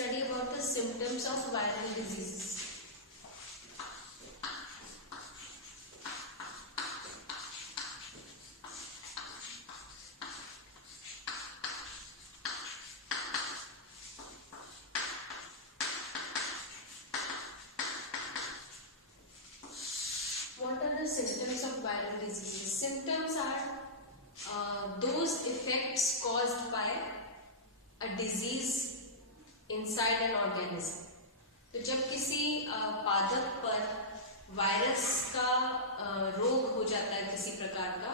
study about the symptoms of viral diseases. What are the symptoms of viral diseases? Symptoms are those effects caused by a disease inside an organism. तो जब किसी पादप पर virus का रोग हो जाता है किसी प्रकार का,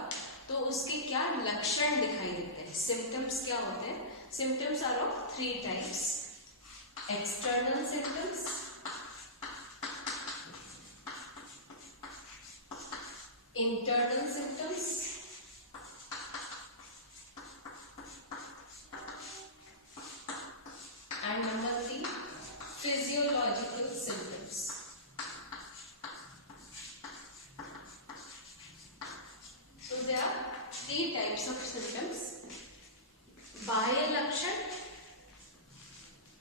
तो उसके क्या लक्षण दिखाई देते हैं, सिम्टम्स क्या होते हैं? Symptoms are of 3 types: external symptoms, internal symptoms, and number 3, physiological symptoms. So there are 3 types of symptoms: बाह्य लक्षण,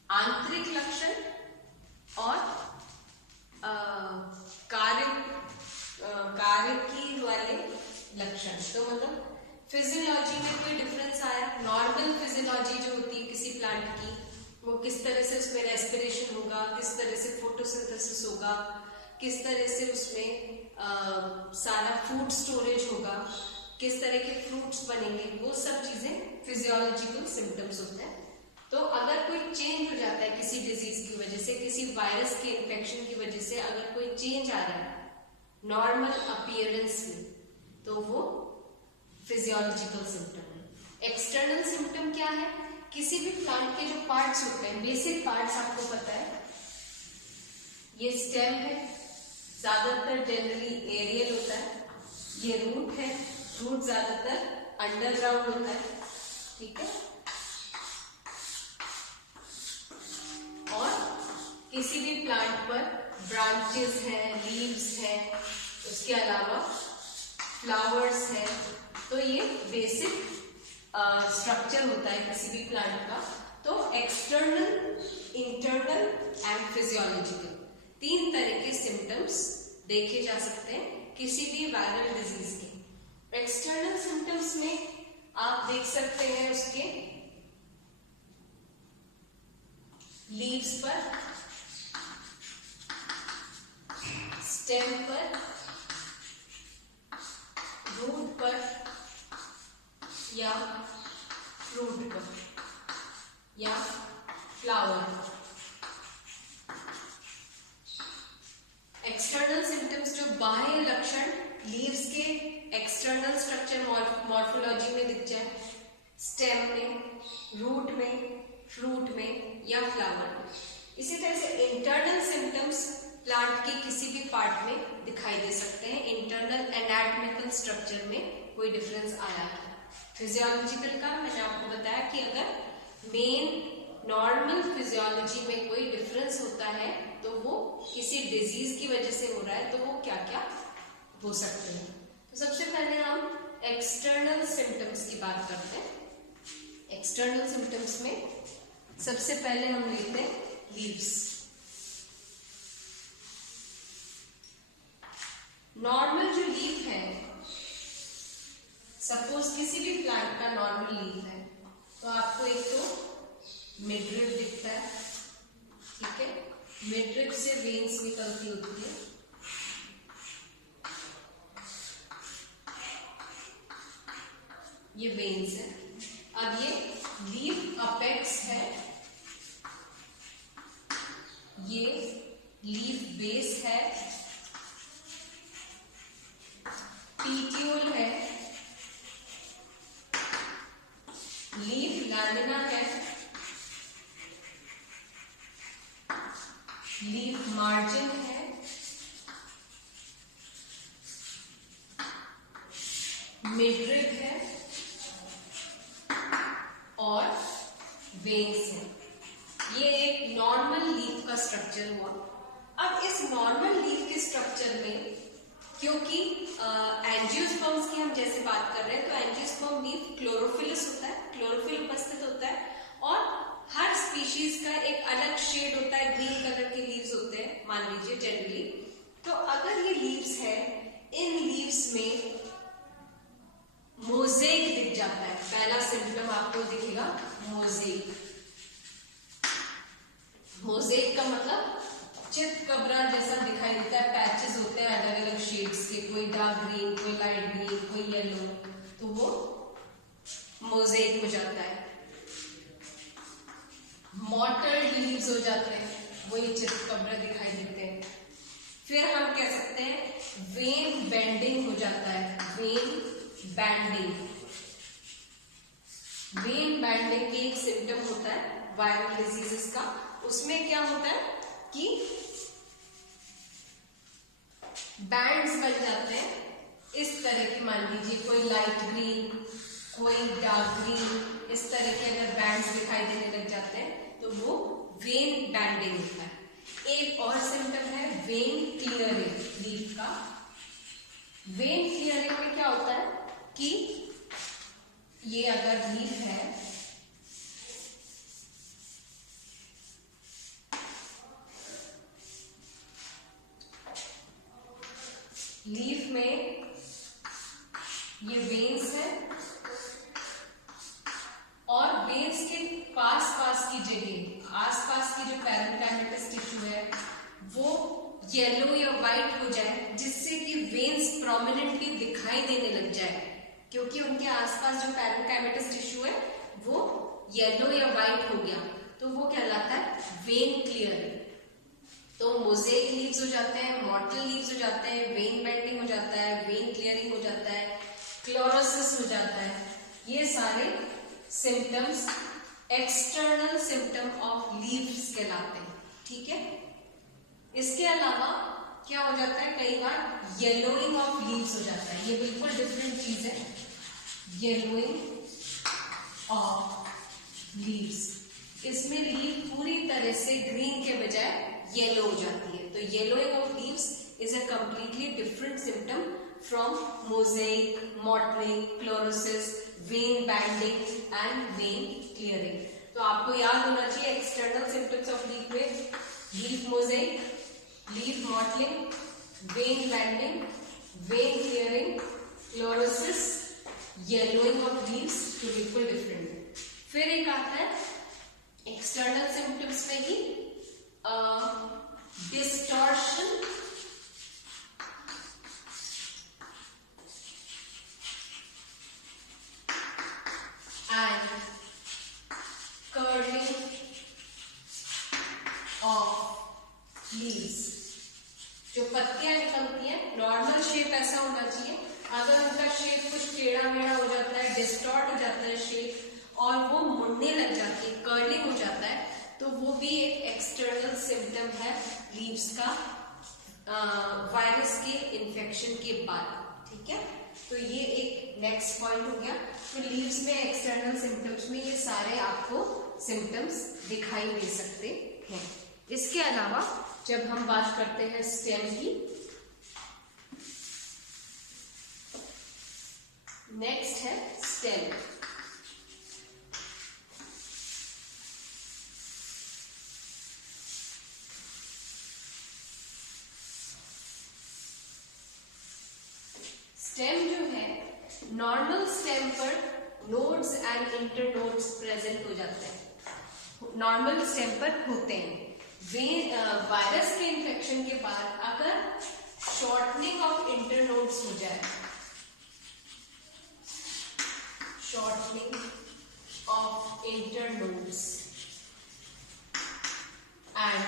आंतरिक लक्षण और कार्यकी वाले लक्षण. तो मतलब फिजियोलॉजी में कोई डिफरेंस आया. नॉर्मल फिजियोलॉजी जो होती है किसी प्लांट की, वो किस तरह से उसमें रेस्पिरेशन होगा, किस तरह से फोटोसिंथेसिस होगा, किस तरह से उसमें सारा फूड स्टोरेज होगा, किस तरह के फ्रूट्स बनेंगे, वो सब चीजें फिजियोलॉजिकल सिम्टम्स होते हैं. तो अगर कोई चेंज हो जाता है किसी डिजीज की वजह से, किसी वायरस के इन्फेक्शन की वजह से अगर कोई चेंज आ रहा है नॉर्मल अपीयरेंस में, तो वो फिजियोलॉजिकल सिम्टम है. एक्सटर्नल सिम्टम क्या है? किसी भी प्लांट के जो पार्ट्स होते हैं, बेसिक पार्ट्स आपको पता है, ये स्टेम है, ज्यादातर जनरली एरियल होता है. ये रूट है, रूट ज्यादातर अंडरग्राउंड होता है, ठीक है. और किसी भी प्लांट पर ब्रांचेस हैं, लीव्स हैं, उसके अलावा फ्लावर्स हैं. तो ये बेसिक स्ट्रक्चर होता है किसी भी प्लांट का. तो एक्सटर्नल, इंटरनल एंड फिजियोलॉजिकल 3 तरह के सिम्टम्स देखे जा सकते हैं किसी भी वायरल डिजीज के. एक्सटर्नल सिम्टम्स में आप देख सकते हैं उसके लीव्स पर, स्टेम पर, रूट पर या फ्रूट पर या फ्लावर पर. एक्सटर्नल सिम्टम्स जो बाह्य लक्षण लीव्स के एक्सटर्नल स्ट्रक्चर मॉर्फोलॉजी में दिख जाए, स्टेम में, रूट में, फ्रूट में या फ्लावर में. इसी तरह से इंटरनल सिम्टम्स प्लांट के किसी भी पार्ट में दिखाई दे सकते हैं. इंटरनल एनाटॉमिकल स्ट्रक्चर में कोई डिफरेंस आया है. फिजियोलॉजिकल का मैंने आपको बताया कि अगर मेन नॉर्मल फिजियोलॉजी में कोई डिफरेंस होता है तो वो किसी डिजीज की वजह से हो रहा है, तो वो क्या क्या हो सकते हैं. तो सबसे पहले हम एक्सटर्नल सिम्टम्स की बात करते हैं. एक्सटर्नल सिम्टम्स में सबसे पहले हम लेते हैं लीव्स. नॉर्मल जो लीफ है, सपोज किसी भी प्लांट का नॉर्मल लीफ है, तो आपको एक तो मिडरिप दिखता है, ठीक है. मिडरिप से वेन्स निकलती होती है. ये वेन्स है. अब ये लीफ अपेक्स है, ये लीफ बेस है, पीटियोल है, लीफ लैमिना है, लीफ मार्जिन है, मिडरिप है और वेन्स है. ये एक नॉर्मल लीफ का स्ट्रक्चर हुआ. अब इस नॉर्मल लीफ के स्ट्रक्चर में, क्योंकि एंजियोस्पर्म्स की हम जैसे बात कर रहे हैं, तो एंजियोस्पर्म लीफ क्लोरोफिलस होता है, क्लोरोफिल उपस्थित होता है, और हर स्पीशीज का एक अलग मान लीजिए जनरली। तो अगर ये लीव्स है, इन लीव्स में मोजेक दिख जाता है, पहला सिम्टम आपको दिखेगा मोजेक। मोजेक का मतलब चितकबरा जैसा दिखाई देता है, पैचेस होते हैं अलग अलग शेड्स के, कोई डार्क ग्रीन, कोई लाइट ग्रीन, कोई येलो, तो वो मोजेक हो जाता है। मॉटल्ड लीव्स हो जाते हैं, वही चितकबरा दिखाई देते हैं। फिर हम कह सकते हैं वेन बेंडिंग हो जाता है, वेन बैंडिंग। वेन बैंडिंग की एक सिम्टम होता है वायरल डिजीजेस का। उसमें क्या होता है कि बैंड्स बन जाते हैं इस तरह के, मान लीजिए कोई लाइट ग्रीन, कोई डार्क ग्रीन, इस तरह के अगर बैंड्स दिखाई देने लग जाते हैं तो वो वेन बैंडिंग होता है। एक और सिम्टम है वेन क्लियरिंग लीफ का। वेन क्लियरिंग में क्या होता है कि ये अगर लीफ है, लीफ में ये वेन्स है और वेन्स के पास पास की जगह, आसपास की जो पैरेन्काइमेटस टिश्यू है वो येलो या व्हाइट हो जाए, जिससे कि वेन्स प्रोमिनेंटली दिखाई देने लग जाए, क्योंकि उनके आसपास जो पैरेन्काइमेटस टिश्यू है वो येलो या व्हाइट हो गया, तो वो कहलाता है वेन क्लियरिंग। तो मोजेक लीव्स हो जाते हैं, मॉटल लीव्स हो जाते हैं, वेन बेंडिंग हो जाता है, वेन क्लियरिंग हो जाता है, क्लोरोसिस हो जाता है। ये सारे symptoms external symptom of leaves कहलाते हैं, ठीक है। इसके अलावा क्या हो जाता है, कई बार येलोइंग ऑफ लीव्स हो जाता है। ये बिल्कुल डिफरेंट चीज है, येलोइंग ऑफ लीव्स। इसमें लीव पूरी तरह से ग्रीन के बजाय येलो हो जाती है। तो yellowing of leaves is a completely different symptom from mosaic, mottling, chlorosis, vein banding and vein clearing. तो आपको याद होना चाहिए एक्सटर्नल सिम्टम्स ऑफ लीफ में leaf mosaic, leaf mottling, vein banding, vein clearing, chlorosis, yellowing of leaves, तो बिल्कुल different है। फिर एक आता है एक्सटर्नल सिम्टम्स में ही distortion and curling of leaves. जो पत्तियां निकलती हैं, नॉर्मल शेप ऐसा होना चाहिए, अगर उनका शेप कुछ टेढ़ा मेढ़ा हो जाता है, डिस्टॉर्ट हो जाता है शेप और वो मुड़ने लग जाती है, कर्लिंग हो जाता है, तो वो भी एक एक्सटर्नल सिम्टम है लीव्स का वायरस के इन्फेक्शन के बाद, ठीक है। तो ये एक नेक्स्ट पॉइंट हो गया। तो लीव्स में एक्सटर्नल सिम्टम्स में ये सारे आपको सिम्टम्स दिखाई दे सकते हैं। इसके अलावा जब हम बात करते हैं स्टेम की, नेक्स्ट है स्टेम। स्टेम जो है, नॉर्मल स्टेम पर नोड्स एंड इंटरनोड्स प्रेजेंट हो जाते हैं, नॉर्मल स्टेम पर होते हैं। वायरस के इन्फेक्शन के बाद अगर शॉर्टनिंग ऑफ इंटरनोड्स हो जाए, shortening of internodes and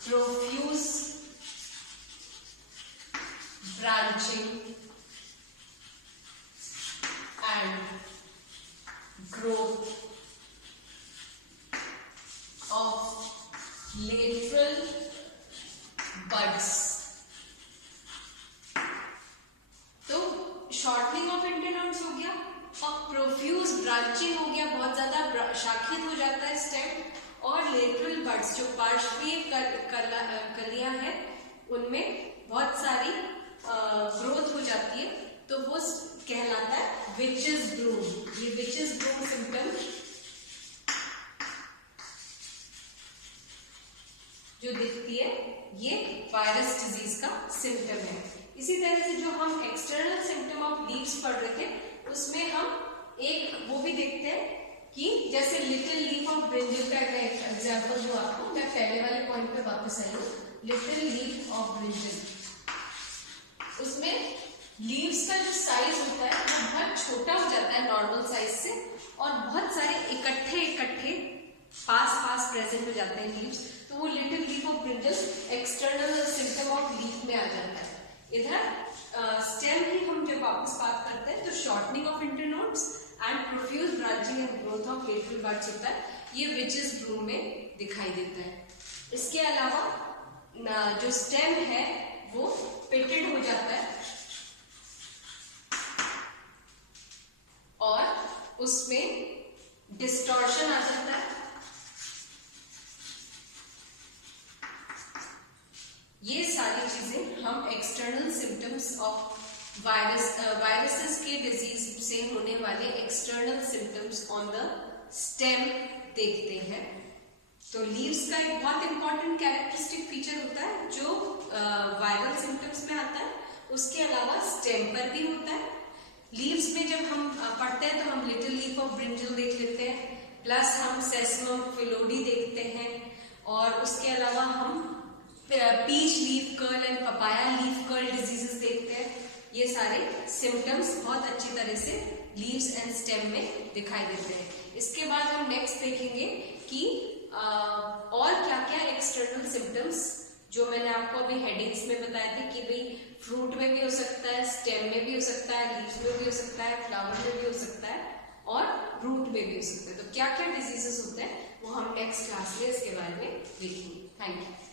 profuse branching and growth of lateral buds। तो शॉर्टनिंग ऑफ इंटरनोड्स हो गया और प्रोफ्यूज ब्रांचिंग हो गया, बहुत ज्यादा शाखित हो जाता है स्टेम, और लेटरल बड्स जो पार्श्वीय कलियां हैं उनमें बहुत सारी ग्रोथ हो जाती है, तो वो कहलाता है विचेस ब्लूम। ये विचेस ब्लूम सिम्टम जो सिम्टम है। इसी तरह से जो हम एक्सटर्नल सिम्टम ऑफ लीव्स पढ़ रहे थे उसमें हम एक वो भी देखते हैं कि जैसे लिटिल लीफ ऑफ ब्रिंजल का एक एग्जाम्पल जो आपको, मैं पहले वाले पॉइंट पे वापस आई हूँ, लिटिल लीफ ऑफ ब्रिंजल, उसमें लीव्स का जो साइज होता है वो बहुत छोटा हो जाता है नॉर्मल साइज से, और बहुत सारे इकट्ठे पास प्रेजेंट हो जाते हैं लीव्स, तो वो little leaf of brinjal external symptom of leaf में आ जाता है। इधर स्टेम की हम जब वापस बात करते हैं तो shortening of internodes and profuse branching and growth of lateral buds होता है, ये विचेस ब्रूम में दिखाई देता है। इसके अलावा जो स्टेम है वो पेटेड हो जाता है और उसमें डिस्टॉर्शन आ जाता है। ये सारी चीजें हम एक्सटर्नल सिम्टम्स ऑफ वायरसेस के डिजीज से होने वाले external symptoms on the stem देखते हैं। तो लीव्स का एक बहुत इंपॉर्टेंट कैरेक्टरिस्टिक फीचर होता है जो वायरल सिम्टम्स में आता है, उसके अलावा स्टेम पर भी होता है। लीव्स में जब हम पढ़ते हैं तो हम लिटिल लीफ ऑफ ब्रिंजल देख लेते हैं, प्लस हम सेसमम फिलोडी देखते हैं, और उसके अलावा हम peach leaf curl and papaya leaf curl diseases देखते हैं। ये सारे सिम्टम्स बहुत अच्छी तरह से लीव्स एंड स्टेम में दिखाई देते हैं। इसके बाद हम नेक्स्ट देखेंगे कि और क्या क्या एक्सटर्नल सिम्टम्स, जो मैंने आपको अभी हेडिंग्स में बताए थे कि भाई फ्रूट में भी हो सकता है, स्टेम में भी हो सकता है, लीव्स में भी हो सकता है, फ्लावर में भी हो सकता है और रूट में भी हो सकता है। तो क्या क्या डिजीजेस होते हैं वो हम नेक्स्ट क्लास में इसके बारे में देखेंगे। Thank you.